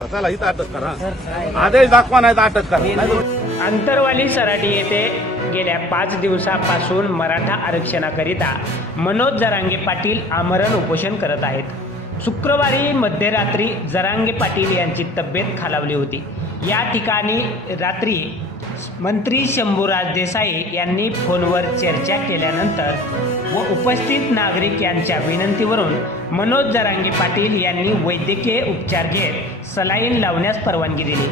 चला इथं अटक करा, आदेश दाखवा नाही तर अटक करा. आंतरवाली सराटी येथे गेल्या 5 दिवसापासून मराठा आरक्षणाकरिता मनोज जरांगे पाटील आमरण उपोषण करत आहेत. शुक्रवारी मध्यरात्री जरांगे पाटील यांची तब्येत खालावली होती. या ठिकाणी रात्री मंत्री शंभूराज देसाई यांनी फोनवर चर्चा केल्यानंतर व उपस्थित नागरिक यांच्या विनंतीवरून मनोज जरांगे पाटील यांनी वैद्यकीय उपचार घेत सलाईन लावण्यास परवानगी दिली.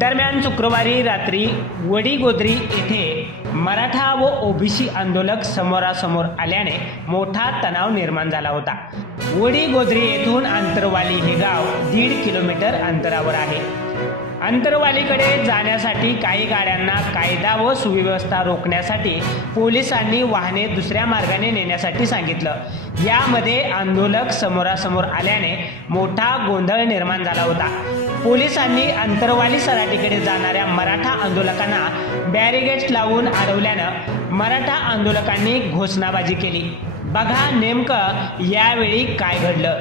दरम्यान शुक्रवारी रात्री वडीगोद्री येथे मराठा व ओबीसी आंदोलक समोरासमोर आल्याने मोठा तणाव निर्माण झाला होता. वडीगोद्री येथून आंतरवाली हे गाव 1.5 किलोमीटर अंतरावर आहे. आंतरवालीकडे जाण्यासाठी काही गाड्यांना कायदा व सुव्यवस्था रोखण्यासाठी पोलिसांनी वाहने दुसऱ्या मार्गाने नेण्यासाठी सांगितलं. यामध्ये आंदोलक समोरासमोर आल्याने मोठा गोंधळ निर्माण झाला होता. पोलिसांनी आंतरवाली सराटीकडे जाणाऱ्या मराठा आंदोलकांना बॅरिगेड्स लावून अडवल्यानं मराठा आंदोलकांनी घोषणाबाजी केली. बघा नेमकं यावेळी काय घडलं.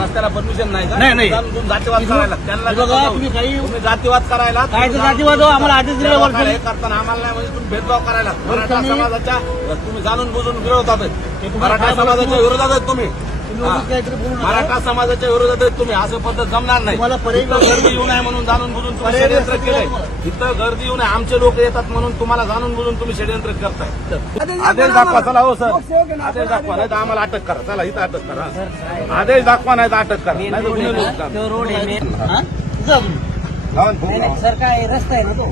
रस्त्याला परमिशन नाही का? नाही जातीवाद करायला त्यांना तुम्ही जातीवाद करायला काय जातीवाद आम्हाला आदेश दिले हे करताना आम्हाला नाही म्हणजे तुम्ही भेदभाव करायला मराठा समाजाच्या तुम्ही जाणून बुजून विरोधात मराठा समाजाच्या विरोधात आहेत तुम्ही. मराठा समाजाच्या विरोधात आहेत तुम्ही. असं पद्धत जमणार नाही. गर्दी येऊ नये म्हणून जाणून बुजून तुम्ही षडयंत्र केलंय. इथं गर्दी येऊ नये आमचे लोक येतात म्हणून तुम्हाला जाणून बुजून तुम्ही षडयंत्र करताय. आदेश दाखवा. चला हो सर आदेश दाखवा नाही तर आम्हाला अटक करा. चला इथं अटक करा. आदेश दाखवा नाही तर अटक करा. नाही तर गुन्हे सर काय रस्ता आहे ना तो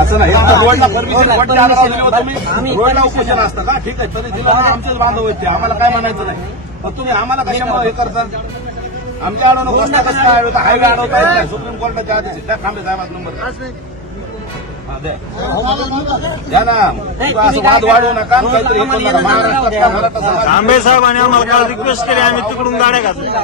असं नाही. रोडला परमिशन रोडला उपोषण असतं का? ठीक आहे तरी दिलं आमचेच बांधव आहेत ते. आम्हाला काय म्हणायचं नाही. पण तुम्ही आम्हाला कशामुळे हे करता? आमच्या अडवणूक रस्ता कसं काय अडवता? हायवे अडवता येत नाही. सुप्रीम कोर्टाच्या आदेश त्या खांबे साहेबाचा नंबर द्या ना. असं वाद वाढवू नका. काहीतरी हे करू नका. महाराष्ट्रात मराठा समाज तांबे साहेबांनी आम्हाला काल रिक्वेस्ट केली. आम्ही तिकडून गाड्या घातल्या.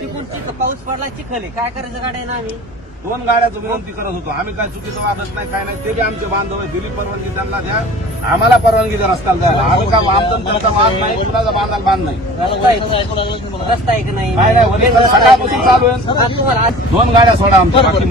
तिकडून पाऊस पडला चिखल काय करायचं गाड्या ना आम्ही 2 गाड्याचं विनंती करत होतो. आम्ही काय चुकीचं वागत नाही काय नाही. ते बी आमचे बांधव आहे. दिली परवानगी त्यांना द्या. आम्हाला परवानगी द्या रस्त्याला जायला. आम्ही का आमचा त्यांचा बांध नाही कुणाचा बांधायला बांध नाही. रस्ता आहे की नाही काय नाही वरील सकाळपासून चालू आहे. 2 गाड्या सोडा आमच्या बाकी